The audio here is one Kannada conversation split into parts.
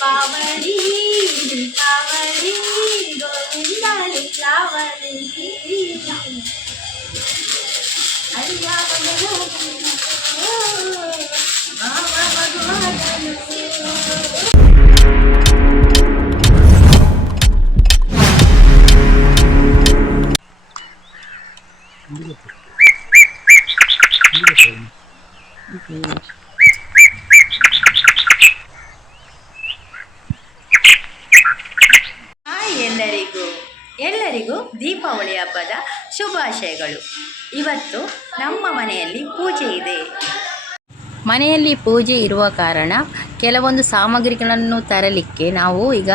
ದೀಪಾವಳಿ ದೀಪಾವಳಿ ಗೋವಿಂದ ದೀಪಾವಳಿ ಅಯ್ಯ ಎಲ್ಲರಿಗೂ ದೀಪಾವಳಿ ಹಬ್ಬದ ಶುಭಾಶಯಗಳು. ಇವತ್ತು ನಮ್ಮ ಮನೆಯಲ್ಲಿ ಪೂಜೆ ಇದೆ. ಮನೆಯಲ್ಲಿ ಪೂಜೆ ಇರುವ ಕಾರಣ ಕೆಲವೊಂದು ಸಾಮಗ್ರಿಗಳನ್ನು ತರಲಿಕ್ಕೆ ನಾವು ಈಗ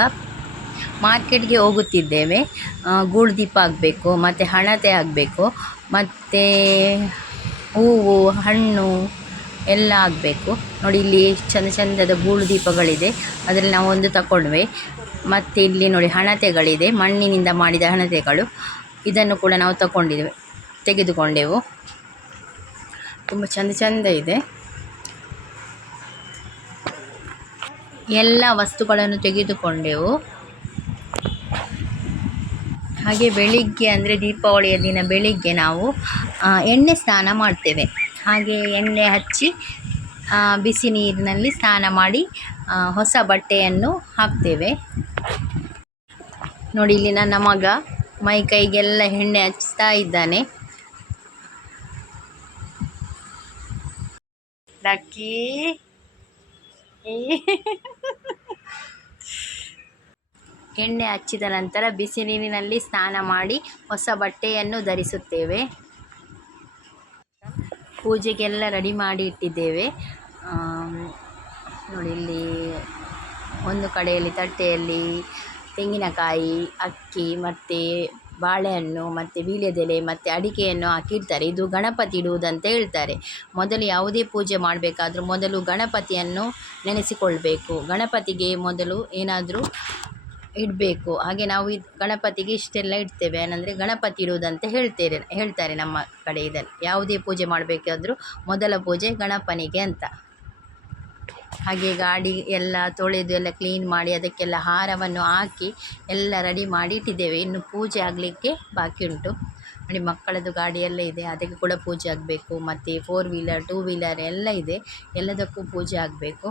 ಮಾರ್ಕೆಟ್ಗೆ ಹೋಗುತ್ತಿದ್ದೇವೆ. ಗೂಳು ದೀಪ ಆಗಬೇಕು, ಮತ್ತು ಹಣತೆ ಆಗಬೇಕು, ಮತ್ತು ಹೂವು ಹಣ್ಣು ಎಲ್ಲ ಆಗಬೇಕು. ನೋಡಿ, ಇಲ್ಲಿ ಚಂದ ಚಂದದ ಗೂಳು ದೀಪಗಳಿದೆ, ಅದರಲ್ಲಿ ನಾವು ಒಂದು ತಗೊಂಡ್ವಿ. ಮತ್ತು ಇಲ್ಲಿ ನೋಡಿ ಹಣತೆಗಳಿದೆ, ಮಣ್ಣಿನಿಂದ ಮಾಡಿದ ಹಣತೆಗಳು. ಇದನ್ನು ಕೂಡ ನಾವು ತೆಗೆದುಕೊಂಡೆವು. ತುಂಬ ಚಂದ ಇದೆ. ಎಲ್ಲ ವಸ್ತುಗಳನ್ನು ತೆಗೆದುಕೊಂಡೆವು. ಹಾಗೆ ಬೆಳಿಗ್ಗೆ ಅಂದರೆ ದೀಪಾವಳಿಯ ದಿನ ಬೆಳಿಗ್ಗೆ ನಾವು ಎಣ್ಣೆ ಸ್ನಾನ ಮಾಡ್ತೇವೆ. ಹಾಗೆ ಎಣ್ಣೆ ಹಚ್ಚಿ ಬಿಸಿ ನೀರಿನಲ್ಲಿ ಸ್ನಾನ ಮಾಡಿ ಹೊಸ ಬಟ್ಟೆಯನ್ನು ಹಾಕ್ತೇವೆ. ನೋಡಿ, ಇಲ್ಲಿ ನನ್ನ ಮಗ ಮೈ ಕೈಗೆಲ್ಲ ಎಣ್ಣೆ ಹಚ್ತಾ ಇದ್ದಾನೆ. ಲಕ್ಕಿ ಎಣ್ಣೆ ಹಚ್ಚಿದ ನಂತರ ಬಿಸಿ ನೀರಿನಲ್ಲಿ ಸ್ನಾನ ಮಾಡಿ ಹೊಸ ಬಟ್ಟೆಯನ್ನು ಧರಿಸುತ್ತೇವೆ. ಪೂಜೆಗೆಲ್ಲ ರೆಡಿ ಮಾಡಿ ಇಟ್ಟಿದ್ದೇವೆ. ನೋಡಿ, ಇಲ್ಲಿ ಒಂದು ಕಡೆಯಲ್ಲಿ ತಟ್ಟೆಯಲ್ಲಿ ತೆಂಗಿನಕಾಯಿ, ಅಕ್ಕಿ ಮತ್ತು ಬಾಳೆಹಣ್ಣು ಮತ್ತು ವೀಳ್ಯದೆಲೆ ಮತ್ತು ಅಡಿಕೆಯನ್ನು ಹಾಕಿರ್ತಾರೆ. ಇದು ಗಣಪತಿ ಇಡುವುದಂತ ಹೇಳ್ತಾರೆ. ಮೊದಲು ಯಾವುದೇ ಪೂಜೆ ಮಾಡಬೇಕಾದ್ರೂ ಮೊದಲು ಗಣಪತಿಯನ್ನು ನೆನೆಸಿಕೊಳ್ಬೇಕು. ಗಣಪತಿಗೆ ಮೊದಲು ಏನಾದರೂ ಇಡಬೇಕು. ಹಾಗೆ ನಾವು ಗಣಪತಿಗೆ ಇಷ್ಟೆಲ್ಲ ಇಡ್ತೇವೆ. ಏನಂದರೆ ಗಣಪತಿ ಇಡುವುದಂತ ಹೇಳ್ತಾರೆ ನಮ್ಮ ಕಡೆ. ಇದನ್ನು ಯಾವುದೇ ಪೂಜೆ ಮಾಡಬೇಕಾದ್ರೂ ಮೊದಲ ಪೂಜೆ ಗಣಪನಿಗೆ ಅಂತ. ಹಾಗೆ ಗಾಡಿ ಎಲ್ಲ ತೊಳೆದು ಎಲ್ಲ ಕ್ಲೀನ್ ಮಾಡಿ ಅದಕ್ಕೆಲ್ಲ ಹಾರವನ್ನು ಹಾಕಿ ಎಲ್ಲ ರೆಡಿ ಮಾಡಿ ಇಟ್ಟಿದ್ದೇವೆ. ಇನ್ನು ಪೂಜೆ ಆಗಲಿಕ್ಕೆ ಬಾಕಿ ಉಂಟು. ನೋಡಿ, ಮಕ್ಕಳದ್ದು ಗಾಡಿ ಎಲ್ಲ ಇದೆ, ಅದಕ್ಕೆ ಕೂಡ ಪೂಜೆ ಆಗಬೇಕು. ಮತ್ತು 4 ವೀಲರ್ 2 ವೀಲರ್ ಎಲ್ಲ ಇದೆ, ಎಲ್ಲದಕ್ಕೂ ಪೂಜೆ ಆಗಬೇಕು.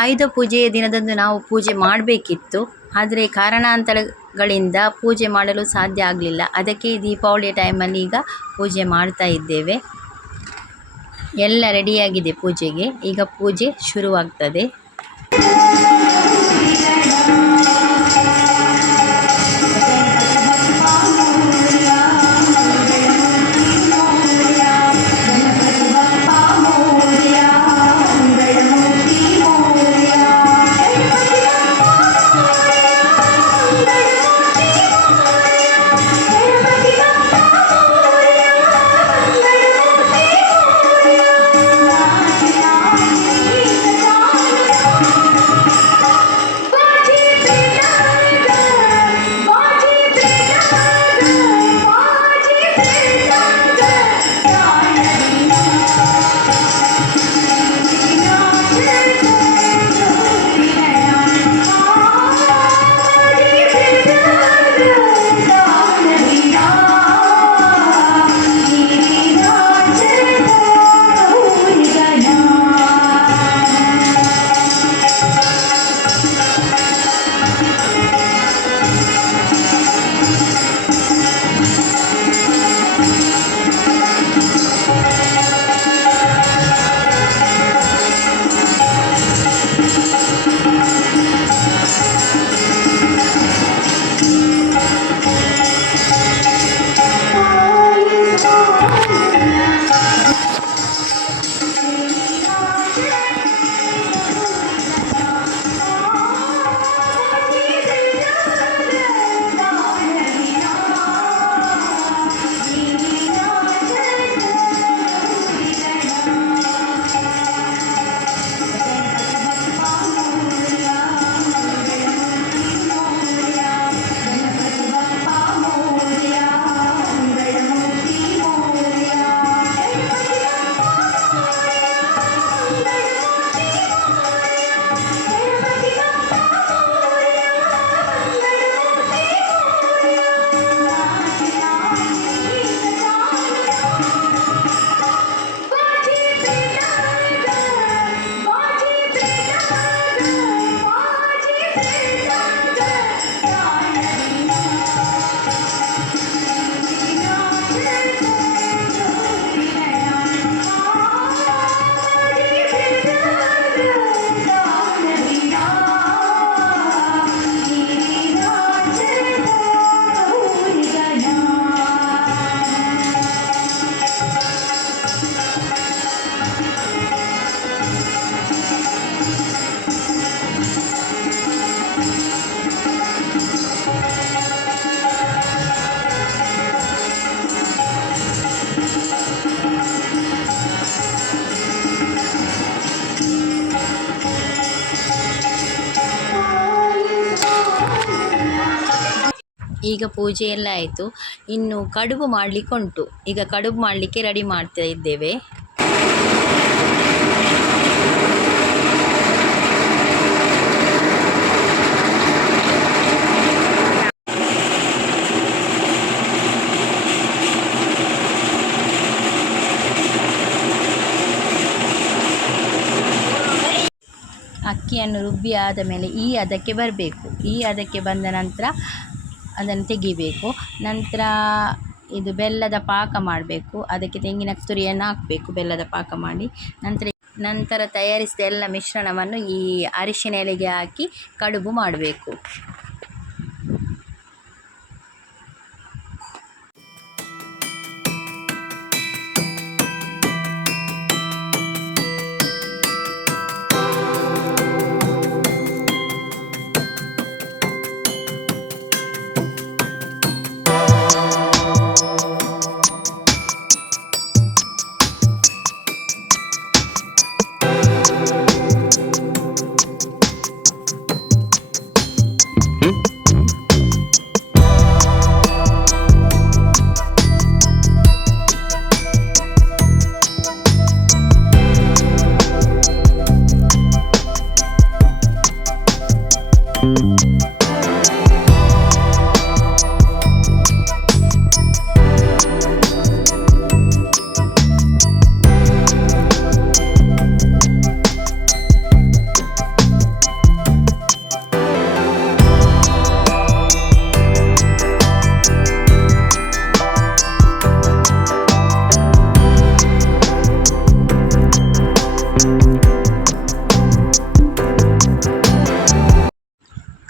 ಆಯುಧ ಪೂಜೆಯ ದಿನದಂದು ನಾವು ಪೂಜೆ ಮಾಡಬೇಕಿತ್ತು, ಆದರೆ ಕಾರಣಾಂತರಗಳಿಂದ ಪೂಜೆ ಮಾಡಲು ಸಾಧ್ಯ ಆಗಲಿಲ್ಲ. ಅದಕ್ಕೆ ದೀಪಾವಳಿಯ ಟೈಮಲ್ಲಿ ಈಗ ಪೂಜೆ ಮಾಡ್ತಾ ಇದ್ದೇವೆ. ಎಲ್ಲ ರೆಡಿಯಾಗಿದೆ ಪೂಜೆಗೆ. ಈಗ ಪೂಜೆ ಶುರುವಾಗ್ತದೆ. ಈಗ ಪೂಜೆ ಎಲ್ಲ ಆಯಿತು. ಇನ್ನು ಕಡುಬು ಮಾಡಲಿಕ್ಕೆ ಉಂಟು. ಈಗ ಕಡುಬು ಮಾಡಲಿಕ್ಕೆ ರೆಡಿ ಮಾಡ್ತಾ ಇದ್ದೇವೆ. ಅಕ್ಕಿಯನ್ನು ರುಬ್ಬಿ ಆದ ಮೇಲೆ ಈ ಹದಕ್ಕೆ ಬರಬೇಕು. ಈ ಹದಕ್ಕೆ ಬಂದ ನಂತರ ಅದನ್ನು ತೆಗಿಬೇಕು. ನಂತರ ಇದು ಬೆಲ್ಲದ ಪಾಕ ಮಾಡಬೇಕು. ಅದಕ್ಕೆ ತೆಂಗಿನ ತುರಿಯನ್ನು ಹಾಕಬೇಕು, ಬೆಲ್ಲದ ಪಾಕ ಮಾಡಿ. ನಂತರ ತಯಾರಿಸಿದ ಎಲ್ಲ ಮಿಶ್ರಣವನ್ನು ಈ ಅರಿಶಿನ ಎಲೆಗೆ ಹಾಕಿ ಕಡುಬು ಮಾಡಬೇಕು.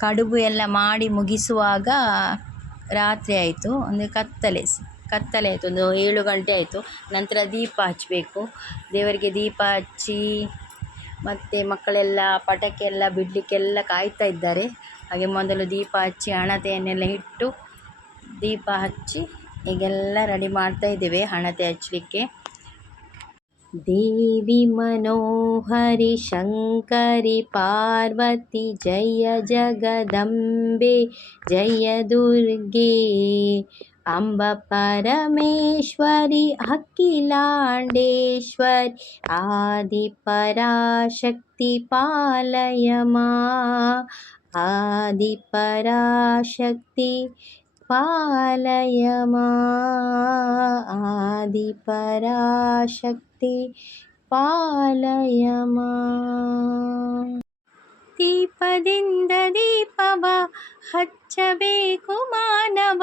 ಕಡುಬು ಎಲ್ಲ ಮಾಡಿ ಮುಗಿಸುವಾಗ ರಾತ್ರಿ ಆಯಿತು. ಒಂದು ಕತ್ತಲೆ ಆಯಿತು. ಒಂದು 7 ಗಂಟೆ ಆಯಿತು. ನಂತರ ದೀಪ ಹಚ್ಚಬೇಕು. ದೇವರಿಗೆ ದೀಪ ಹಚ್ಚಿ ಮತ್ತು ಮಕ್ಕಳೆಲ್ಲ ಪಟಾಕಿ ಎಲ್ಲ ಬಿಡಲಿಕ್ಕೆಲ್ಲ ಕಾಯ್ತಾ ಇದ್ದಾರೆ. ಹಾಗೆ ಮೊದಲು ದೀಪ ಹಚ್ಚಿ ಹಣತೆಯನ್ನೆಲ್ಲ ಇಟ್ಟು ದೀಪ ಹಚ್ಚಿ ಈಗೆಲ್ಲ ರೆಡಿ ಮಾಡ್ತಾ ಇದ್ದೇವೆ ಹಣತೆ ಹಚ್ಚಲಿಕ್ಕೆ. ದೇವಿ मनोहरि शङ्करि पार्वती जय जगदम्बे जय दुर्गे अम्ब परमेश्वरि अखिलाण्डेश्वरि आदिपराशक्ति पालय मां आदिपराशक्ति पालय मां आदिपराशक्ति पालय मां. ದೀಪದಿಂದ ದೀಪವ ಹಚ್ಚಬೇಕು ಮಾನವ,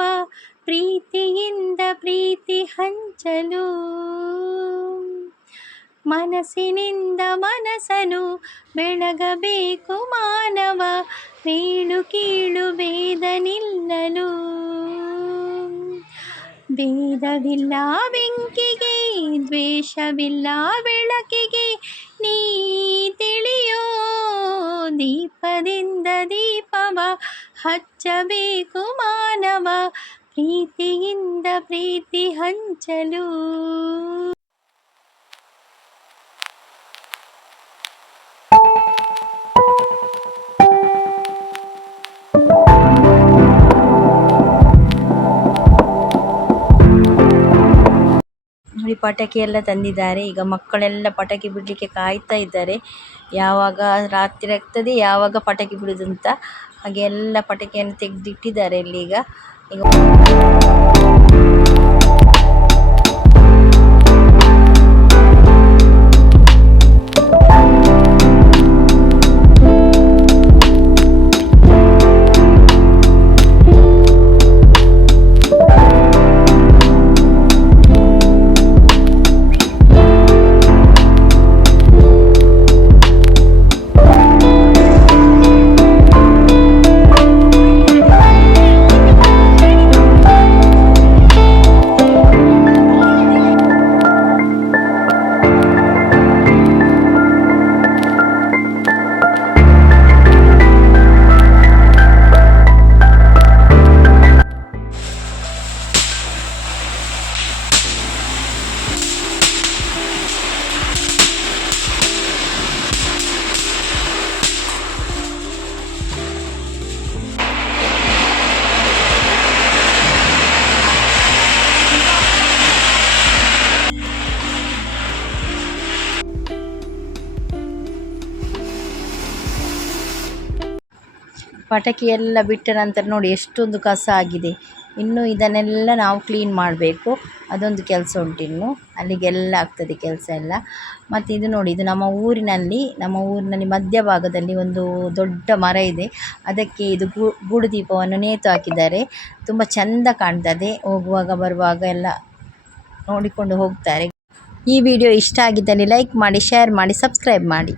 ಪ್ರೀತಿಯಿಂದ ಪ್ರೀತಿ ಹಂಚಲು. ಮನಸ್ಸಿನಿಂದ ಮನಸ್ಸನ್ನು ಬೆಳಗಬೇಕು ಮಾನವ, ಮೇಲು ಕೀಳು ಭೇದ ನಿಲ್ಲಲು. ಭೇದವಿಲ್ಲ ಬೆಂಕಿಗೆ, ದ್ವೇಷವಿಲ್ಲ ಬೆಳಕಿಗೆ, ನೀ ತಿಳಿಯೋ. ದೀಪದಿಂದ ದೀಪವ ಹಚ್ಚಬೇಕು ಮಾನವ, ಪ್ರೀತಿಯಿಂದ ಪ್ರೀತಿ ಹಂಚಲು. ನೋಡಿ ಪಟಾಕಿ ಎಲ್ಲ ತಂದಿದ್ದಾರೆ. ಈಗ ಮಕ್ಕಳೆಲ್ಲ ಪಟಾಕಿ ಬಿಡಲಿಕ್ಕೆ ಕಾಯ್ತಾ ಇದ್ದಾರೆ. ಯಾವಾಗ ರಾತ್ರಿ ಆಗ್ತದೆ, ಯಾವಾಗ ಪಟಾಕಿ ಬಿಡೋದಂತ. ಹಾಗೆ ಎಲ್ಲ ಪಟಾಕಿಯನ್ನು ತೆಗೆದಿಟ್ಟಿದ್ದಾರೆ ಇಲ್ಲಿ. ಈಗ ಪಟಾಕಿ ಎಲ್ಲ ಬಿಟ್ಟ ನಂತರ ನೋಡಿ ಎಷ್ಟೊಂದು ಕಸ ಆಗಿದೆ. ಇನ್ನು ಇದನ್ನೆಲ್ಲ ನಾವು ಕ್ಲೀನ್ ಮಾಡಬೇಕು. ಅದೊಂದು ಕೆಲಸ ಉಂಟಿನ್ನು, ಅಲ್ಲಿಗೆಲ್ಲ ಆಗ್ತದೆ ಕೆಲಸ ಎಲ್ಲ. ಮತ್ತು ಇದು ನೋಡಿ, ಇದು ನಮ್ಮ ಊರಿನಲ್ಲಿ ಮಧ್ಯಭಾಗದಲ್ಲಿ ಒಂದು ದೊಡ್ಡ ಮರ ಇದೆ. ಅದಕ್ಕೆ ಇದು ಗೂಡು ದೀಪವನ್ನು ನೇತು ಹಾಕಿದ್ದಾರೆ. ತುಂಬ ಚೆಂದ ಕಾಣ್ತದೆ. ಹೋಗುವಾಗ ಬರುವಾಗ ಎಲ್ಲ ನೋಡಿಕೊಂಡು ಹೋಗ್ತಾರೆ. ಈ ವಿಡಿಯೋ ಇಷ್ಟ ಆಗಿದ್ದಲ್ಲಿ ಲೈಕ್ ಮಾಡಿ, ಶೇರ್ ಮಾಡಿ, ಸಬ್ಸ್ಕ್ರೈಬ್ ಮಾಡಿ.